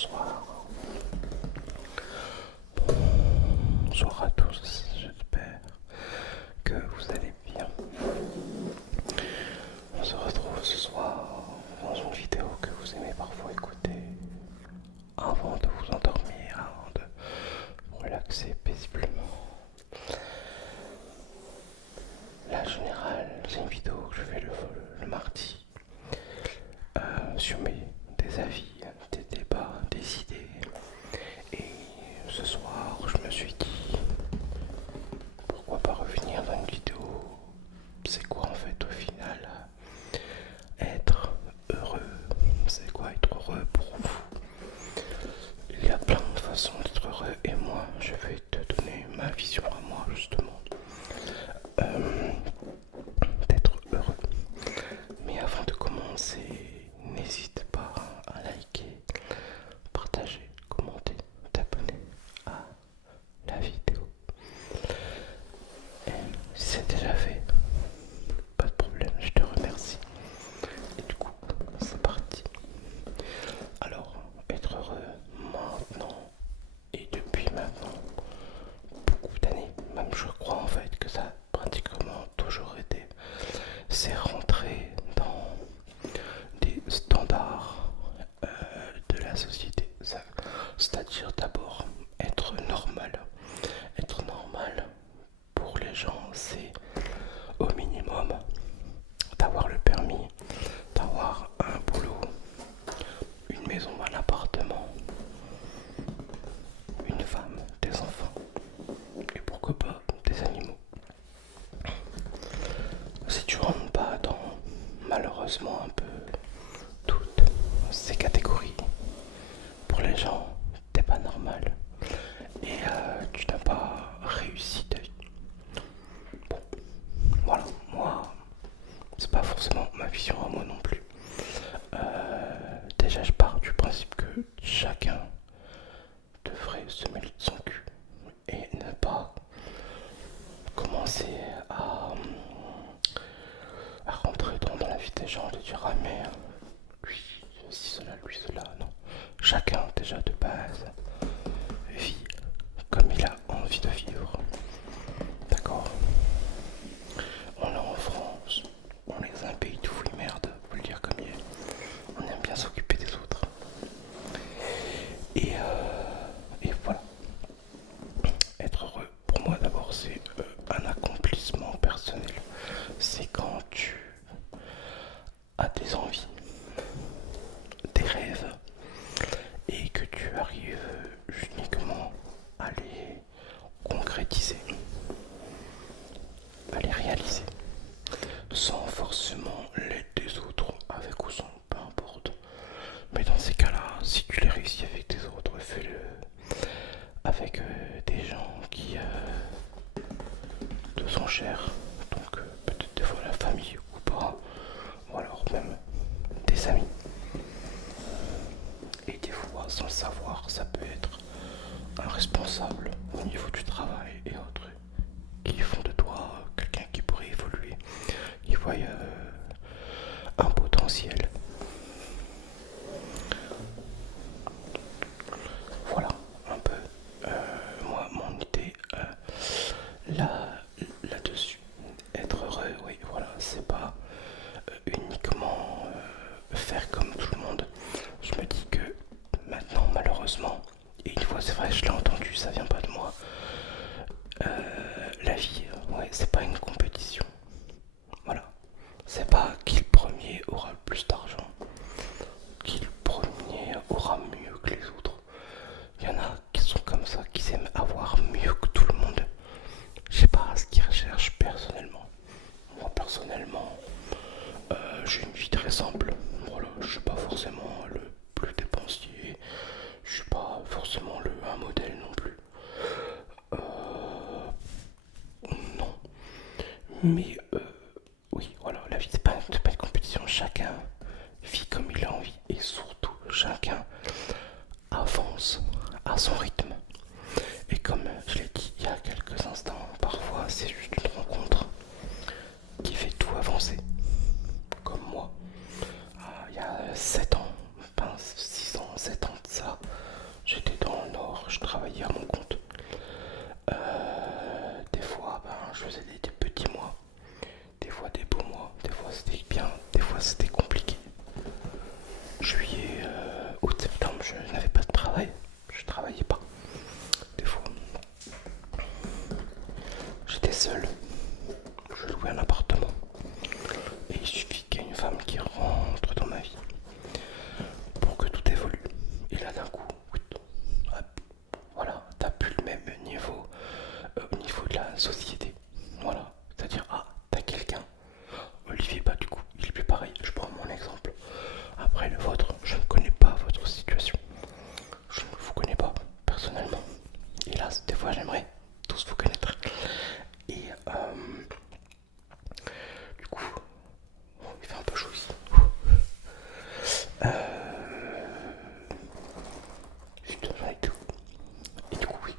bonsoir. Bonsoir à tous, j'espère que vous allez bien. On se retrouve ce soir dans une vidéo que vous aimez parfois écouter avant de vous endormir, avant de vous relaxer paisiblement. La générale, c'est une vidéo que je fais le mardi sur des avis, des débats, des idées. Et ce soir, je me suis dit, pourquoi pas revenir dans une vidéo. C'est quoi en fait au final être heureux? C'est quoi être heureux pour vous? Il y a plein de façons d'être heureux et moi je vais te donner ma vision à moi justement d'être heureux. Mais avant de commencer, n'hésite pas à liker, partager, commenter, t'abonner à la vidéo. Et si c'est déjà fait, pas de problème, je te remercie. Et du coup, c'est parti. Alors, être heureux maintenant et depuis maintenant beaucoup d'années, même je crois en fait que ça a pratiquement toujours été, c'est rentrer dans des standards de la société. C'est-à-dire d'abord être normal. Être normal pour les gens, c'est au minimum d'avoir le permis, d'avoir un boulot, une maison, un appartement, une femme, des enfants et pourquoi pas des animaux. Si tu rentres pas dans malheureusement un peu toutes ces catégories, pour les gens, t'es pas normal et tu n'as pas réussi ta vie. Bon, voilà, moi, c'est pas forcément ma vision à moi non plus. Déjà, je pars du principe que chacun devrait se mêler de son cul et ne pas commencer à rentrer dans la vie des gens et de dire ah mais lui si cela, lui cela, non. Chacun déjà de base vit comme il a envie de vivre. D'accord? On est en France, on est dans un pays de fouilles merde, faut le dire comme il est. On aime bien s'occuper des autres. Et voilà. Être heureux, pour moi d'abord, c'est un accomplissement personnel. C'est quand tu as des envies, des rêves, et que tu arrives uniquement à les concrétiser, à les réaliser, sans forcément l'aide des autres, avec ou sans, peu importe. Mais dans ces cas-là, si tu les réussis avec des autres, fais-le avec des gens qui te sont chers, donc peut-être des fois la famille ou pas, ou alors même des amis. Et des fois, sans le savoir, ça peut être un responsable au niveau du travail et autres qui font de toi quelqu'un qui pourrait évoluer, qui voient un potentiel. Voilà un peu moi mon idée là là-dessus. Être heureux, oui, voilà, c'est pas uniquement faire comme tout le monde. Je me dis que maintenant, malheureusement, et une fois c'est vrai, je l'ai entendu, ça vient pas de moi. La vie, ouais, c'est pas une compétition. Voilà, c'est pas qui le premier aura le plus d'argent, qui le premier aura mieux que les autres. Il y en a qui sont comme ça, qui aiment avoir mieux que tout le monde. Je sais pas ce qu'ils recherchent personnellement. Moi personnellement, j'ai une vie très simple. Voilà, je suis pas forcément le plus dépensier. Je suis pas forcément un modèle non plus. Non. Mais oui, voilà, la vie c'est pas une compétition. Chacun vit comme il a envie et surtout chacun avance à son rythme. Et comme je l'ai dit il y a quelques instants, parfois c'est juste une rencontre qui fait tout avancer. Comme moi, il y a 7 ans, 6 ans, 7 ans de ça, mois, des fois des beaux mois, des fois c'était bien, des fois c'était compliqué. Juillet, août, septembre, je n'avais pas de travail, je travaillais pas. Des fois, j'étais seul, je louais un appartement. Et il suffit qu'il y ait une femme qui rentre dans ma vie pour que tout évolue. Et là d'un coup, oui, hop, voilà, t'as plus le même niveau au niveau de la société. Voilà, c'est-à-dire, ah, t'as quelqu'un. Olivier, bah du coup, il est plus pareil. Je prends mon exemple. Après le vôtre, je ne connais pas votre situation. Je ne vous connais pas personnellement. Hélas, des fois j'aimerais tous vous connaître. Et du coup, il fait un peu chaud ici. Putain, j'en ai tout. Et du coup, oui.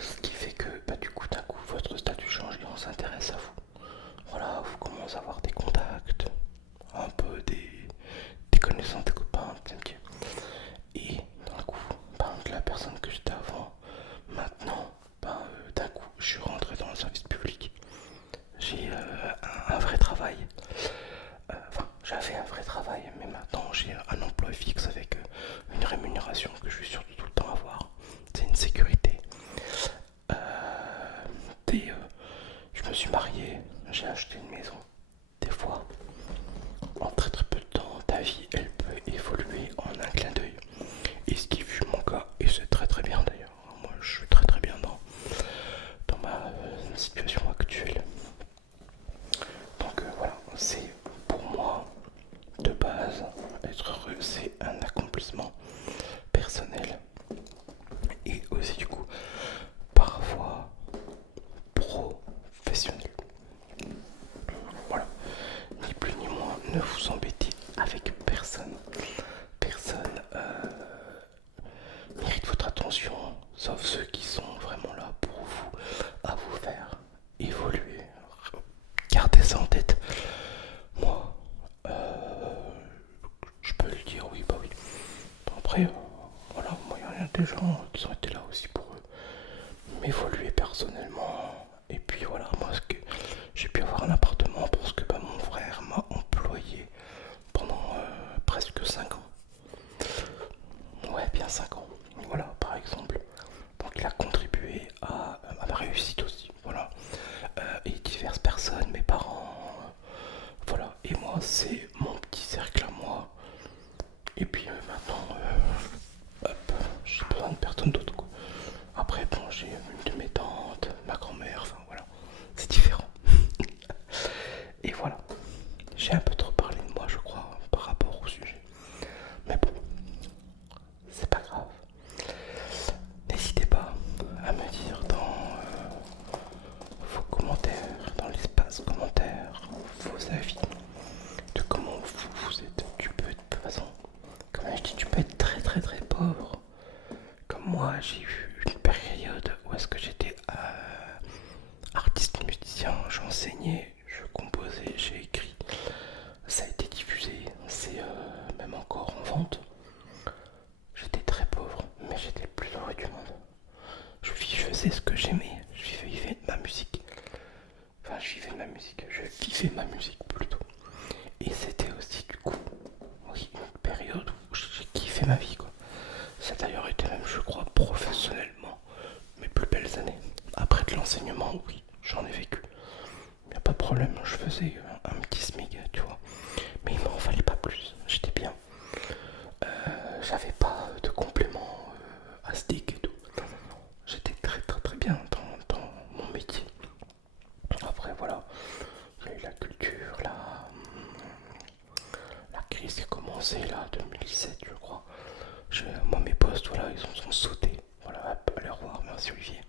Ce qui fait que, bah, du coup, d'un coup, votre statut change et on s'intéresse à vous. Voilà, vous commencez à avoir des contacts, un peu des connaissances, des copains, ok. Et d'un coup, ben, de la personne que j'étais avant, maintenant, ben, d'un coup, je suis rentré dans le service public. J'ai un vrai travail. Enfin, j'avais un vrai travail, mais maintenant j'ai un emploi fixe avec une rémunération que je suis sûr de tout le temps avoir. C'est une sécurité. Euh, je me suis marié, j'ai acheté une maison. Des fois, en très très peu de temps, ta vie elle peut évoluer en un clin d'œil. Et ce qui fut mon cas, et c'est très très bien d'ailleurs. Moi je suis très très bien dans ma situation actuelle. Donc voilà, c'est pour moi de base, être heureux c'est un accomplissement personnel et aussi du coup parfois professionnel. Voilà, ni plus ni moins, ne vous embêtez avec personne. Personne mérite votre attention, sauf ceux qui sont vraiment là pour vous, à vous faire évoluer. Gardez ça en tête. Moi, je peux lui dire oui, bah oui. Après, voilà, moi il y a des gens qui ont été là aussi pour m'évoluer personnellement. Et puis voilà, moi ce que j'ai pu avoir un appartement parce que bah, mon frère m'a employé pendant presque 5 ans. Ouais, bien 5 ans. Voilà, par exemple. Donc il a contribué à ma réussite aussi. Voilà. Et diverses personnes, mes parents. Voilà. Et moi, c'est mon petit cercle à moi. Et puis maintenant, hop, j'ai besoin de personne d'autre quoi. Après, bon, j'ai une de mes tantes, ma grand-mère, enfin voilà, c'est différent. Et voilà, j'ai un peu trop parlé de moi, je crois, par rapport au sujet. Mais bon, c'est pas grave. N'hésitez pas à me dire dans vos commentaires, dans l'espace commentaire, vos avis de comment vous êtes. Tu peux, de toute façon, comme je dis, tu peux être très très très pauvre. Comme moi, j'ai eu une période où est-ce que j'étais artiste musicien, j'enseignais, je composais, j'ai écrit. Ça a été diffusé, c'est même encore en vente. J'étais très pauvre, mais j'étais le plus heureux du monde. Je faisais ce que j'aimais, je vivais de ma musique. Enfin, je vivais de ma musique, je vivais ma musique plutôt. Et c'était aussi du coup, oui, une période où j'ai kiffé ma vie quoi. Ça a d'ailleurs été même, je crois, professionnellement mes plus belles années. Après de l'enseignement, oui, j'en ai vécu. Y a pas de problème, je faisais un petit SMIC, tu vois. Mais il m'en fallait pas plus, j'étais bien. J'avais pas de complément à stick et tout. J'étais très très très bien dans mon métier. Après voilà, il y a eu la culture, la crise qui a commencé là, 2017 je crois. Moi mes postes, voilà, ils ont sauté. Voilà, hop, allez au revoir, merci Olivier.